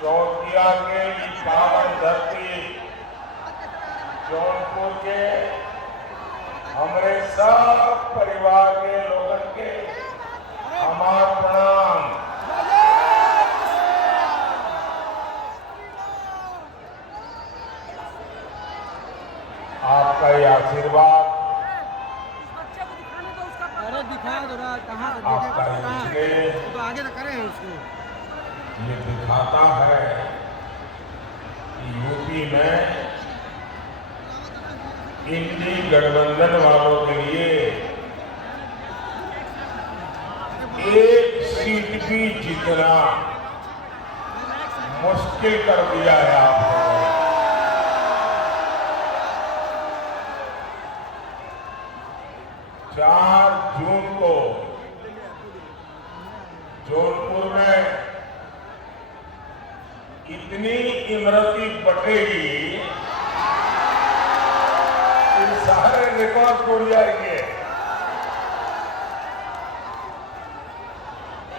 चौकिया के ये पावन धरती जौनपुर के हमारे सब परिवार के लोगन के हमार प्रणाम। आपका ये आशीर्वाद, आपका ये तो आगे तो करें उसको, ये दिखाता है कि यूपी में इंडी गठबंधन वालों के लिए एक सीट भी जीतना मुश्किल कर दिया है आपने। 4 जून को जौनपुर में इतनी इमरती बटेगी कि सारे रिकॉर्ड टूट जाएंगे।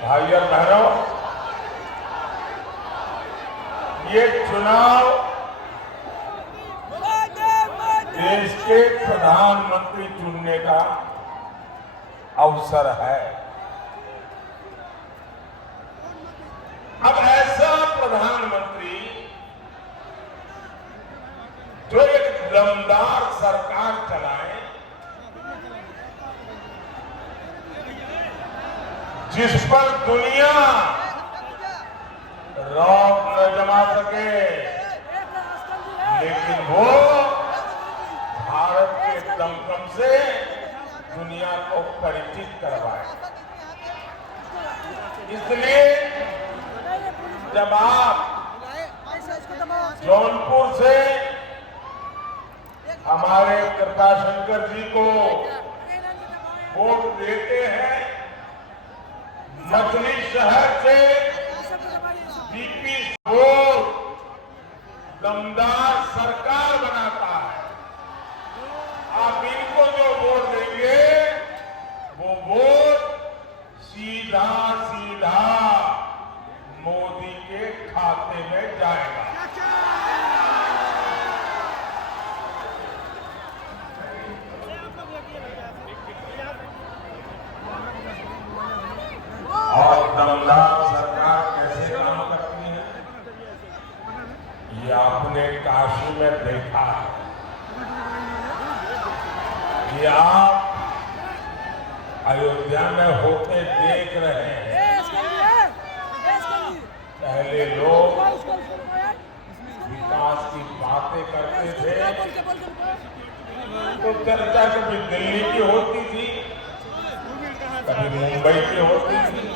भाई और बहनों, ये चुनाव देश के प्रधानमंत्री चुनने का अवसर है। अब ऐसा प्रधानमंत्री जो एक दमदार सरकार चलाए, जिस पर दुनिया रौब न जमा सके, लेकिन वो भारत के दमखम से दुनिया को परिचित करवाए। इसलिए जब आप जौनपुर से हमारे कृपाशंकर जी को वोट देते हैं, मछली शहर से बीपी को दमदार सरकार बनाता है, आप इनको जो वोट देंगे वो वोट सीधा सीधा मोदी के खाते में जाएगा। और दमदार सरकार कैसे काम करती है, ये आपने काशी में देखा है। ये आप अयोध्या में होते देख रहे हैं। पहले लोग विकास की बातें करते थे तो चर्चा कभी दिल्ली की होती थी, कभी मुंबई की होती थी।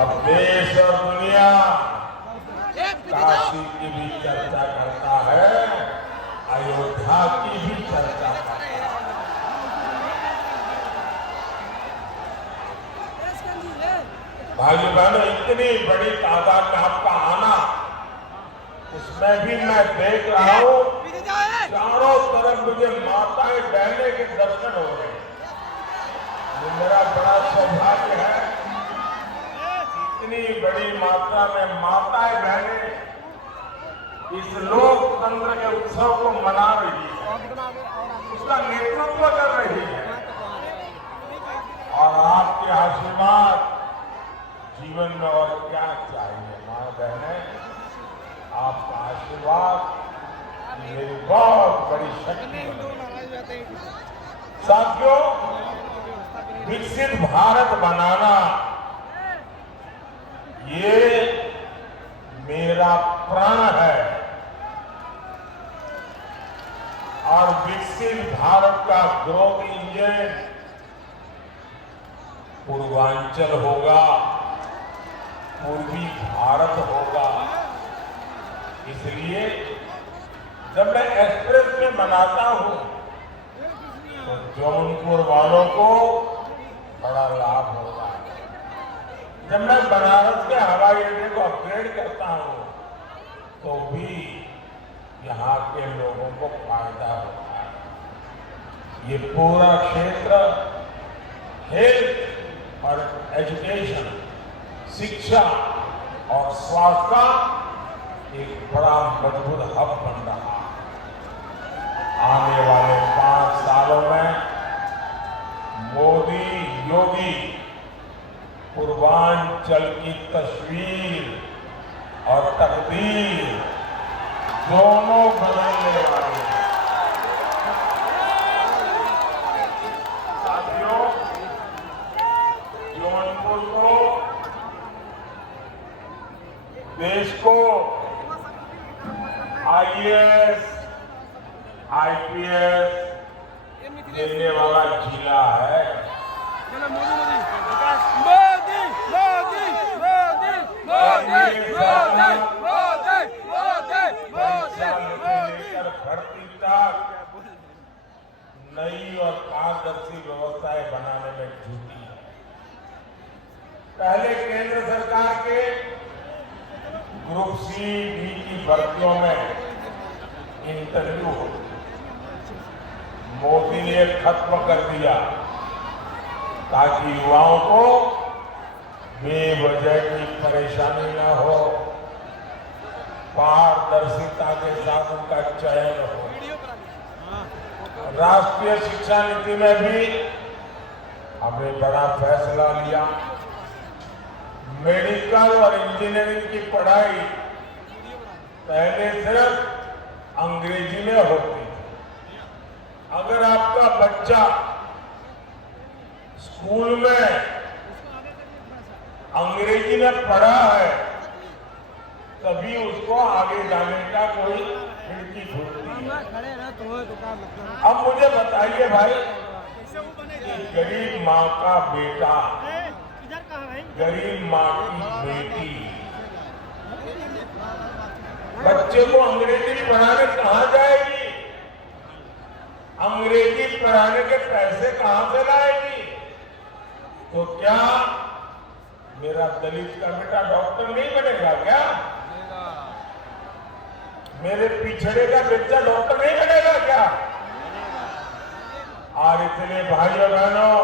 अब देश और दुनिया काशी की भी चर्चा करता है, अयोध्या की भी चर्चा करता है। भाई बहनों, इतनी बड़ी तादाद में आपका आना, उसमें भी मैं देख रहा हूँ चारों तरफ मुझे माताएं बहने के दर्शन हो रहे हैं। ये मेरा बड़ा सौभाग्य है। इतनी बड़ी मात्रा में माताएं बहने इस लोकतंत्र के उत्सव को मना रही है, उसका नेतृत्व कर रही है। और आपके आशीर्वाद, जीवन में और क्या चाहिए मां बहनें, आपका आशीर्वाद मेरी बहुत बड़ी शक्ति है। साथियों, विकसित भारत बनाना ये मेरा प्रण है और विकसित भारत का ग्रोथ इंजन पूर्वांचल होगा, पूर्वी भारत होगा। इसलिए जब मैं एक्सप्रेस में बनाता हूं तो जौनपुर वालों को बड़ा लाभ होता है। जब मैं बनारस के हवाई अड्डे को अपग्रेड करता हूं तो भी यहाँ के लोगों को फायदा होता है। ये पूरा क्षेत्र हेल्थ और एजुकेशन, शिक्षा और स्वास्थ्य का एक बड़ा मजबूत हब बन रहा है। आने वाले 5 सालों में मोदी योगी पूर्वांचल की तस्वीर और तकदीर दोनों बदलने वाले हैं। साथियों, जौनपुर को देश को आईएएस, आईपीएस देने वाला जिला है। भर्ती तक नई और पारदर्शी व्यवस्थाएं बनाने में जुटी है। पहले केंद्र सरकार के ग्रुप सी डी की भर्तियों में इंटरव्यू मोदी ने खत्म कर दिया ताकि युवाओं को बेवजह की परेशानी न हो, पारदर्शिता के साथ उनका चयन हो। राष्ट्रीय शिक्षा नीति में भी हमने बड़ा फैसला लिया। मेडिकल और इंजीनियरिंग की पढ़ाई पहले सिर्फ अंग्रेजी में होती थी। अगर आपका बच्चा स्कूल में अंग्रेजी में पढ़ा है तभी उसको आगे जाने का कोई खिड़की खुलती है। अब मुझे बताइए भाई कि गरीब माँ का बेटा, गरीब माँ की बेटी बच्चे को अंग्रेजी पढ़ाने कहाँ जाएगी? अंग्रेजी पढ़ाने के पैसे कहाँ से लाएगी? तो क्या मेरा दलित का बेटा डॉक्टर नहीं बनेगा क्या? मेरे पिछड़े का बच्चा डॉक्टर नहीं बनेगा क्या? और इसलिए भाइयों बहनों,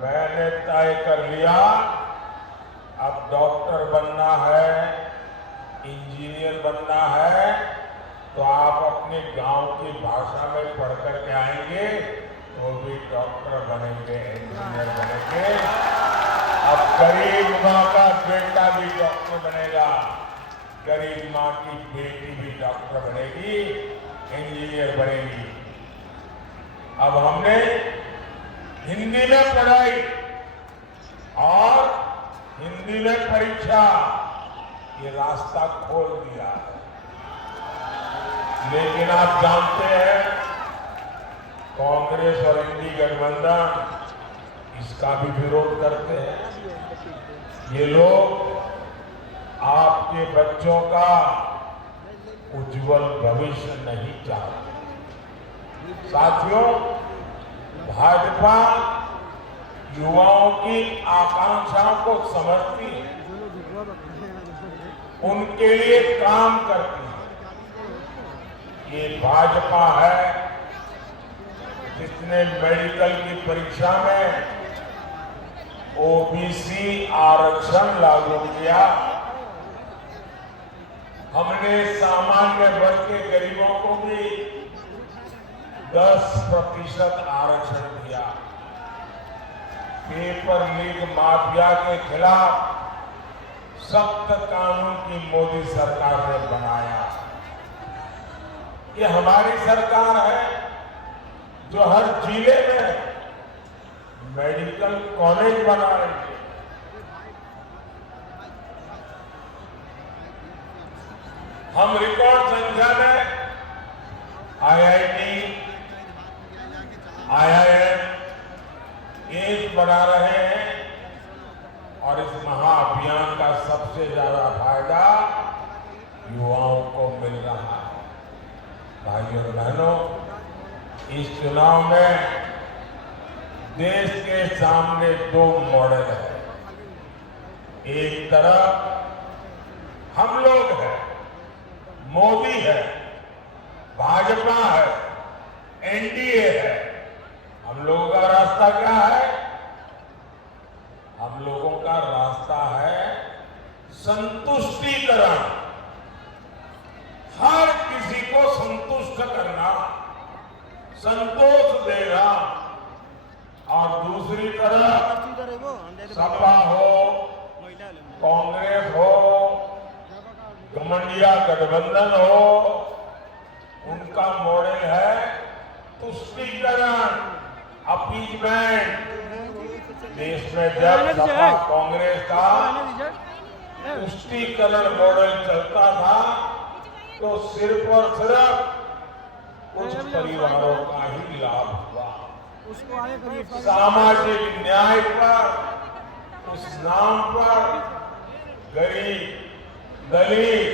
मैंने तय कर लिया, अब डॉक्टर बनना है, इंजीनियर बनना है तो आप अपने गांव की भाषा में पढ़ करके आएंगे तो भी डॉक्टर बनेंगे, इंजीनियर बनेंगे। अब गरीब माँ का बेटा भी डॉक्टर बनेगा, गरीब माँ की बेटी भी डॉक्टर बनेगी, इंजीनियर बनेगी। अब हमने हिंदी में पढ़ाई और हिंदी में परीक्षा ये रास्ता खोल दिया है। लेकिन आप जानते हैं कांग्रेस और इंडी गठबंधन इसका भी विरोध करते हैं। ये लोग आपके बच्चों का उज्जवल भविष्य नहीं चाहते। साथियों, भाजपा युवाओं की आकांक्षाओं को समझती है, उनके लिए काम करती है। ये भाजपा है जिसने मेडिकल की परीक्षा में ओबीसी आरक्षण लागू किया। हमने सामान्य वर्ग के गरीबों को भी 10% आरक्षण दिया। पेपर लीक माफिया के खिलाफ सख्त कानून की मोदी सरकार ने बनाया। ये हमारी सरकार है जो हर जिले में मेडिकल कॉलेज बना रही है। हम रिकॉर्ड संख्या में आईआईटी, आईआईएम, एम्स बना रहे हैं और इस महाअभियान का सबसे ज्यादा फायदा युवाओं को मिल रहा है। भाइयों और बहनों, इस चुनाव में देश के सामने 2 मॉडल है। एक तरफ हम लोग हैं, मोदी है, भाजपा है, एनडीए है। हम लोगों का रास्ता क्या है? हम लोगों का रास्ता है संतुष्टिकरण, हर किसी को संतुष्ट करना, संतोष देना, और दूसरी तरफ सपा हो, कांग्रेस हो, घमंडिया गठबंधन हो, उनका मॉडल है तुष्टीकरण, अपीजमेंट। देश में जब सपा कांग्रेस का तुष्टीकरण मॉडल चलता था तो सिर्फ और सिर्फ कुछ परिवारों का ही लाभ हुआ। सामाजिक न्याय पर, उस नाम पर गरीब, दलित,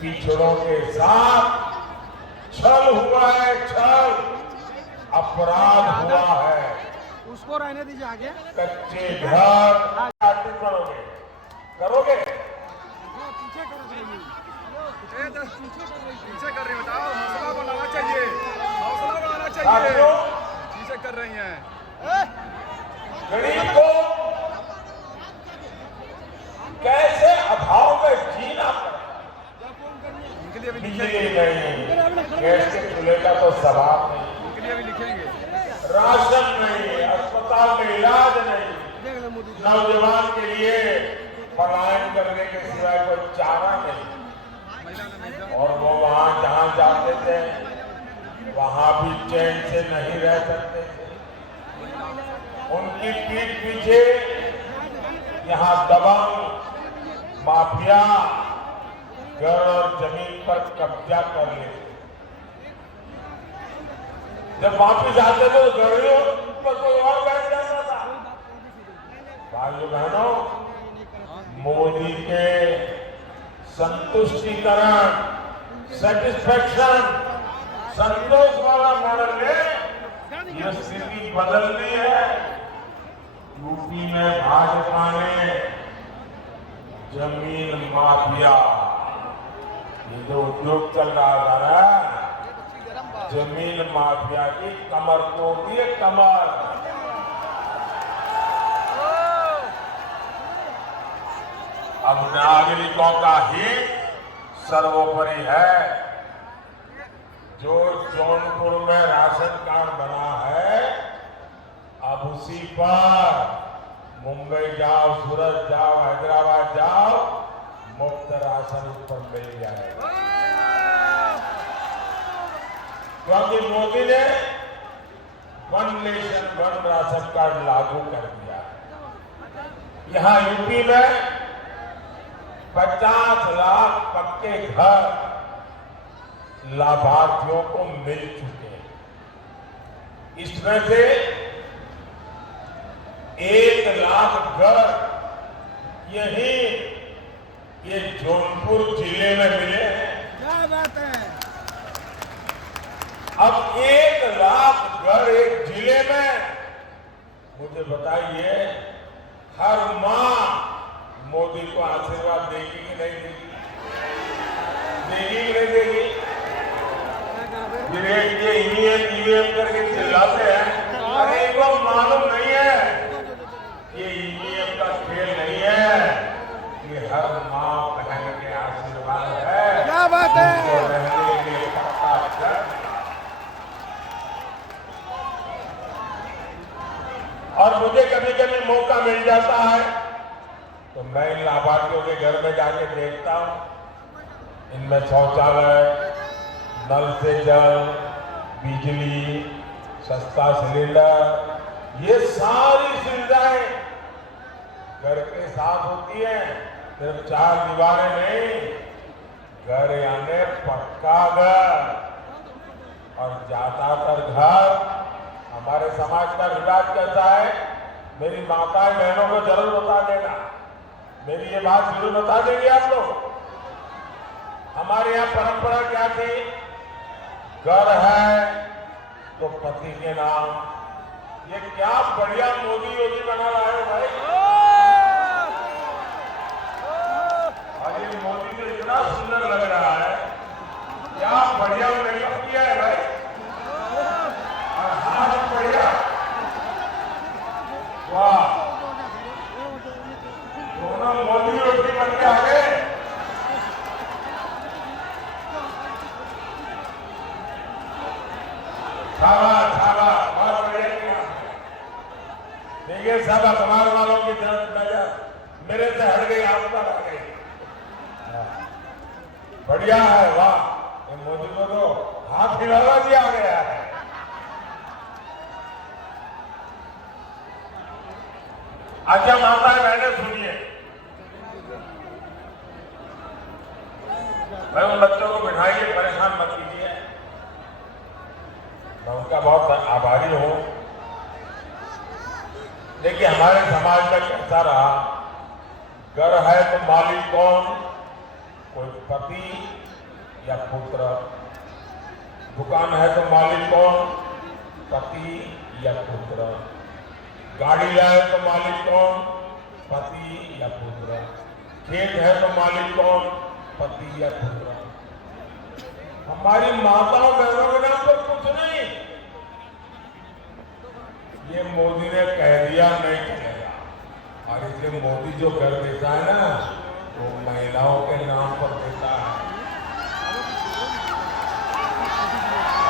पिछड़ों के साथ छल हुआ है, छल, अपराध हुआ है। उसको रहने दीजिए आगे। कच्चे घर करोगे करोगे पीछे कर रही बताओ, हौसला बनाना चाहिए, हौसला बनाना चाहिए। पीछे कर रही हैं। गरीब को कैसे अभाव में जीना उनके लिए भी बिजली नहीं, गैस के चूल्हे का तो सवाल नहीं, उनके लिए भी लिखेंगे। राशन नहीं, अस्पताल में इलाज नहीं, नौजवान के लिए पलायन करने के सिवाय कोई चारा नहीं। और वो वहां जहां जाते थे वहां भी चैन से नहीं रह सकते थे। उनकी पीठ पीछे यहाँ दबंग माफिया घर और जमीन पर कब्जा कर लेते। जब वापिस आते थे तो गड़ियों पर कोई और बैठ जाता था। भाइयों बहनों, मोदी के संतुष्टिकरण, सेटिस्फैक्शन, संतोष वाला मॉडल ने यह स्थिति बदल दी है। यूपी में भाजपा ने जमीन माफिया, ये जो उद्योग चल रहा था ना, जमीन माफिया की कमर तोड़ दी, कमर। अब नागरिकों का हित सर्वोपरि है। जो जौनपुर में राशन कार्ड बना है, अब उसी पर मुंबई जाओ, सूरत जाओ, हैदराबाद जाओ, मुफ्त राशन उस पर मिल जाएगा। क्योंकि मोदी ने one nation one ration card लागू कर दिया। यहां यूपी में 50 लाख पक्के घर लाभार्थियों को मिल चुके हैं। इसमें से 1 लाख घर ये जौनपुर जिले में मिले हैं। क्या बात है। अब 1 लाख घर एक जिले में, मुझे बताइए हर मां मोदी को आशीर्वाद देगी कि नहीं देगी? देगी कि नहीं देगी? ये ईवीएम करके चिल्लाते हैं, अरे इनको मालूम नहीं है ये ईवीएम का खेल नहीं है, ये हर मां बहन के आशीर्वाद है। क्या बात है। रहने के लिए पक्का घर। और मुझे कभी कभी मौका मिल जाता है तो मैं इन लाभार्थियों के घर में जाके देखता हूं। इनमें शौचालय, नल से जल, बिजली, सस्ता सिलेंडर, ये सारी सुविधाएं घर के साथ होती हैं। सिर्फ 4 दीवारें नहीं, घर यानी पक्का घर। और ज्यादातर घर हमारे समाज का रिवाज कैसा है, मेरी माताएं बहनों को जरूर बता देना, मेरी ये बात जरूर बता देंगे आप लोग। हमारे यहाँ परंपरा क्या थी, घर है तो पति के नाम। ये क्या बढ़िया मोदी योगी बना रहा है भाई। और ये मोदी तो इतना सुंदर लग रहा है, क्या बढ़िया मेकअप किया है भाई। और हाथ बढ़िया, वाह, दोनों मोदी योगी बन के आ गए। बढ़िया है, वाह। ये मोदी को तो हाथ हिलावा दिया गया है। अच्छा माताएं बहनें सुनिए, मैं उन बच्चों को बिठाइए, परेशान मत कीजिए, मैं उनका बहुत आभारी हूं। देखिए हमारे समाज में कैसा रहा, घर है तो मालिक कौन, कोई पति या पुत्र, दुकान है तो मालिक कौन, पति या पुत्र, गाड़ी लाए तो मालिक कौन, पति या पुत्र, खेत है तो मालिक कौन, पति या पुत्र। हमारी माताओं बहनों के नाम पर कुछ नहीं। ये मोदी ने कह दिया नहीं चलेगा, और इसलिए मोदी जो कर देता है ना, वो महिलाओं के नाम पर देता है।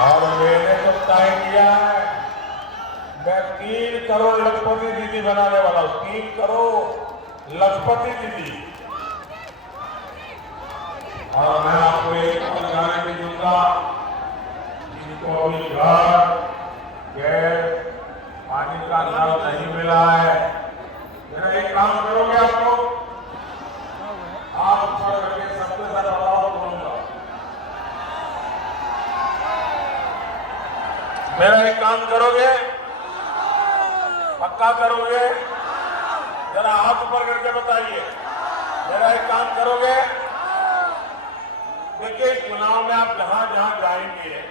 और मैंने तो तय किया है, मैं 3 करोड़ लखपति दीदी बनाने वाला हूं, 3 करोड़ लखपति दीदी। और मैं आपको एक और गारंटी दूंगा, जिनको अभी घर, गैस, पानी का नल नहीं मिला है, मेरा एक काम करोगे आप लोग, आप ऊपर करके सबके साथ बताओ बोलूंगा। मेरा एक काम करोगे, पक्का करोगे, जरा हाथ ऊपर करके बताइए, मेरा एक काम करोगे। देखिए चुनाव में आप जहां जहां जाएंगे,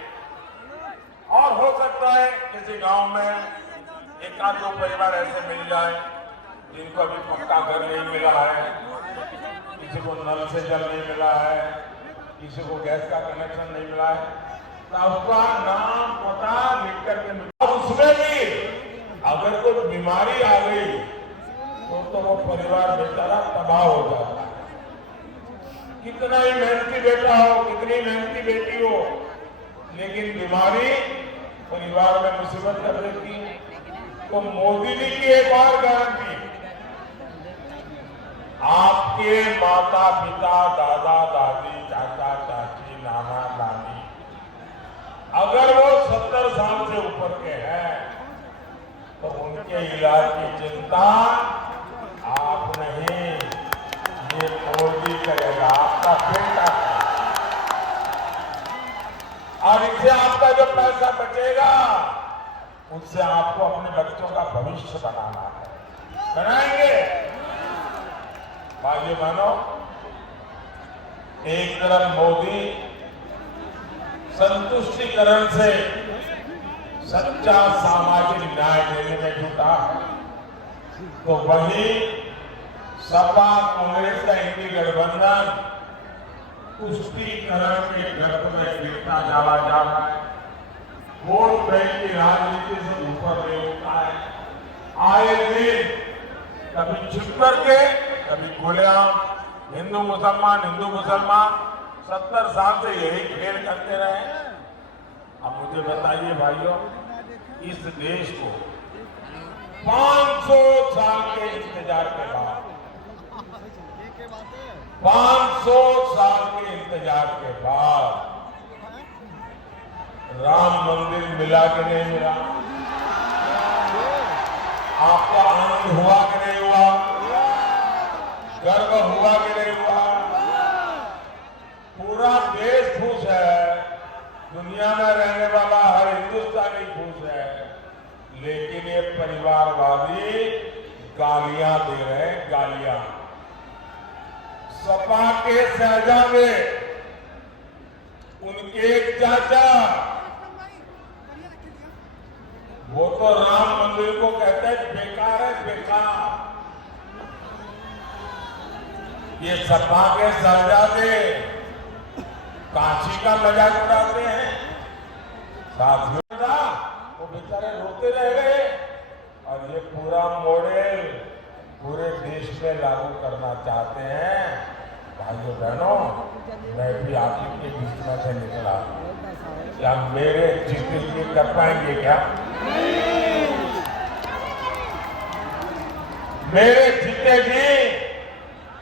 और हो सकता है किसी गांव में एक आध 2 परिवार ऐसे मिल जाए जिनको अभी पक्का घर नहीं मिला है, किसी को नल से जल नहीं मिला है, किसी को गैस का कनेक्शन नहीं मिला है, तो उसका नाम पता लिख करके मिला। उसमें भी अगर कोई बीमारी आ गई तो वो परिवार बेचारा तबाह हो जाता है। कितना ही मेहनती बेटा हो, कितनी मेहनती बेटी हो, लेकिन बीमारी परिवार में मुसीबत कर देती है। तो मोदी जी की एक और गारंटी, आपके माता पिता, दादा दादी, चाचा चाची, नाना नानी, अगर वो 70 साल से ऊपर के हैं तो उनके इलाज की चिंता आप नहीं, ये मोदी करेगा, आपका बेटा। और इससे आपका जो पैसा बचेगा उससे आपको अपने बच्चों का भविष्य बनाना है, बनाएंगे। भाइयों बहनों, एक तरफ मोदी संतुष्टिकरण से सच्चा सामाजिक न्याय देने में जुटा है, तो वहीं सपा कांग्रेस का इनकी गठबंधन तुष्टीकरण के गर्भ में गिरता चला जा रहा है, वोट बैंक की राजनीति से ऊपर नहीं उठता है। आए दिन कभी छिप करके, कभी खुलेआम, हिंदू मुसलमान 70 साल से यही खेल करते रहे। अब मुझे बताइए भाइयों, इस देश को 500 साल के इंतजार के बाद, 500 साल के इंतजार के बाद राम मंदिर मिला कि नहीं मिला? आपका आनंद हुआ कि नहीं हुआ? गर्व हुआ कि नहीं हुआ? पूरा देश खुश है, दुनिया में रहने वाला हर हिंदुस्तानी खुश है, लेकिन ये परिवारवादी गालियां दे रहे हैं, गालियां। सपा के शहजादे, उनके एक चाचा, वो तो राम मंदिर को कहते हैं बेकार है, बेकार। ये सपा के शहजादे काशी का मजाक उड़ाते हैं। साथियों, वो बेचारे रोते रह गए, और ये पूरा मॉडल पूरे देश में लागू करना चाहते हैं। भाइयों बहनों, मैं भी आप के बीच में से निकला, क्या मेरे जीते ये कर पाएंगे क्या? मेरे जीते जी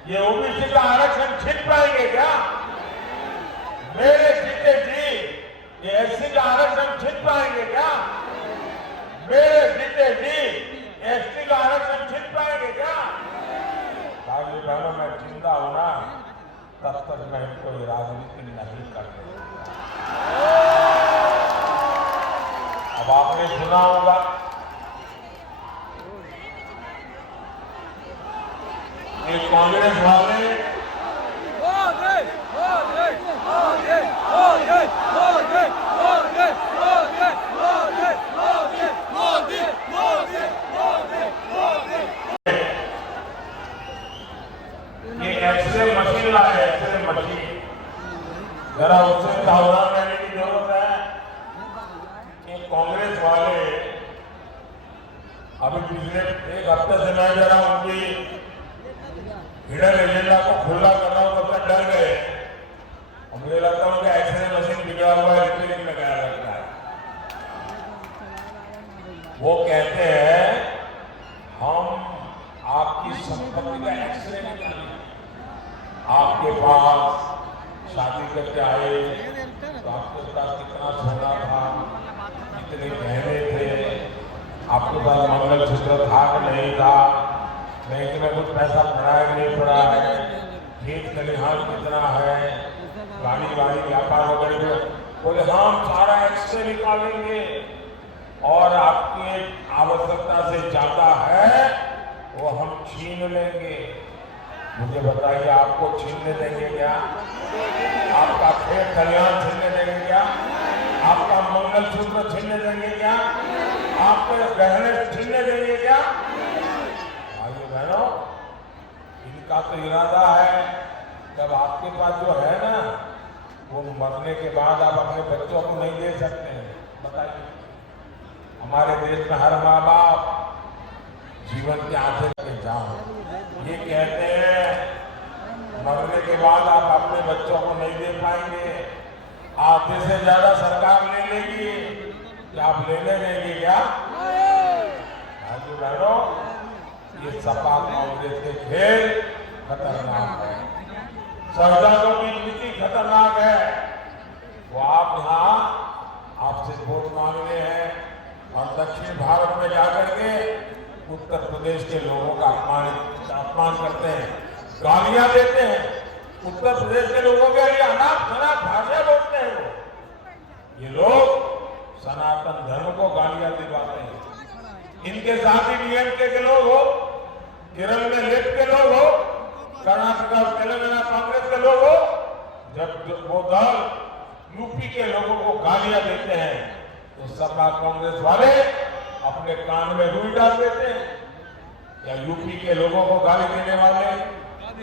ये ओबीसी का आरक्षण छीन पाएंगे क्या? मेरे जीते जी ये एससी का आरक्षण छीन पाएंगे क्या? मेरे जीते जी एसटी का आरक्षण छीन पाएंगे क्या? भाई बहनों, मैं जिंदा हूं ना, तब तक मैं इनको ये राजनीति नहीं करने दूंगा। अब आपने सुना होगा कि कांग्रेस वाले ये एक्सरे मशीन लाए, एक्सरे मशीन, जरा उससे सावधान रहने की जरूरत है कि कांग्रेस वाले अभी पिछले एक हफ्ते से मैं जरा उनकी हिडन एजेंडा को खुला कर रहा हूं, तब तक डर गए। और मुझे लगता है उनका एक्सरे मशीन बिगड़ा हुआ है, रिपेयरिंग में गया लगता है। वो कहते हैं हम आपकी संपत्ति का एक्सरे निकालेंगे। आपके पास शादी करके आए तो आपके पास कितना सोना था, कितने गहने थे, आपके पास मंगलसूत्र था कि नहीं था, बैंक में कुछ पैसा पड़ा है कि नहीं पड़ा है, खेत खलिहान कितना है, गाड़ी वाड़ी व्यापार वगैरह। बोले हम सारा एक्सरे निकालेंगे और आपकी आवश्यकता से ज्यादा है वो हम छीन लेंगे। मुझे बताइए, आपको छीनने देंगे क्या? आपका खेत खलिहान छीनने देंगे क्या? आपका मंगलसूत्र छीनने देंगे क्या? आपके गहने छीनने देंगे क्या? भाइयों बहनों, इनका तो इरादा है जब आपके पास जो है ना, वो मरने के बाद आप अपने बच्चों को नहीं दे सकते हैं। बताइए, हमारे देश में हर माँ बाप जीवन के आखिर में जाओ, ये कहते हैं मरने के बाद आप अपने बच्चों को नहीं दे पाएंगे, आधे से ज्यादा सरकार ले लेगी, क्या आप लेने देंगे क्या? भाइयों बहनों, ये सपा कांग्रेस के खेल खतरनाक है, सरदारों की नीति खतरनाक है। वो आप यहाँ आपसे वोट मांगने हैं और दक्षिण भारत में जाकर के उत्तर प्रदेश के लोगों का अपमान करते हैं, गालियां देते हैं। उत्तर प्रदेश के लोगों के लिए अनाप शनाप भाषा बोलते हैं वो। ये लोग सनातन धर्म को गालियां दिलवाते हैं। इनके साथ ही डीएमके के लोग हो, केरल में लेफ्ट के लोग हो, कर्नाटक और तेलंगाना कांग्रेस के लोग हो, जब वो दल यूपी के लोगों को गालियां देते हैं तो सपा कांग्रेस वाले अपने कान में रुई डाल देते हैं। या यूपी के लोगों को गाली देने वाले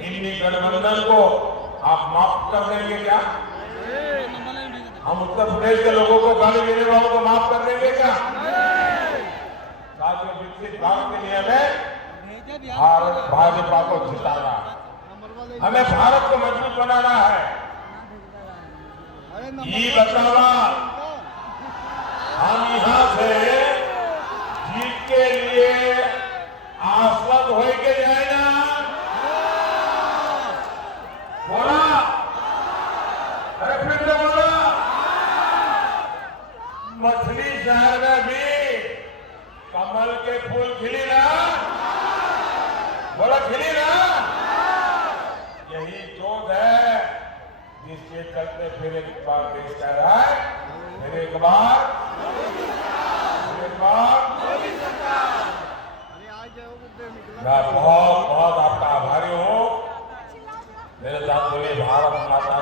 इंडी गठबंधन को आप माफ कर देंगे क्या? हम उत्तर प्रदेश के लोगों को गाली देने वालों को माफ कर देंगे क्या? साथियों, विकसित भारत के लिए हमें भारत भाजपा को जिताना है, हमें भारत को मजबूत बनाना है। ये बतावा हम यहाँ से जीत के लिए आश्वस्त हो के जाए ना, बोला, अरे फिर से बोला। मछली शहर में भी कमल के फूल खिली ना, बोला खिली ना। यही जोत है जिसके चलते फिर एक बार देश कह रहा है, फिर एक बार मैं बहुत बहुत आपका आभारी हूँ। मेरे साथ बोलिए भारत माता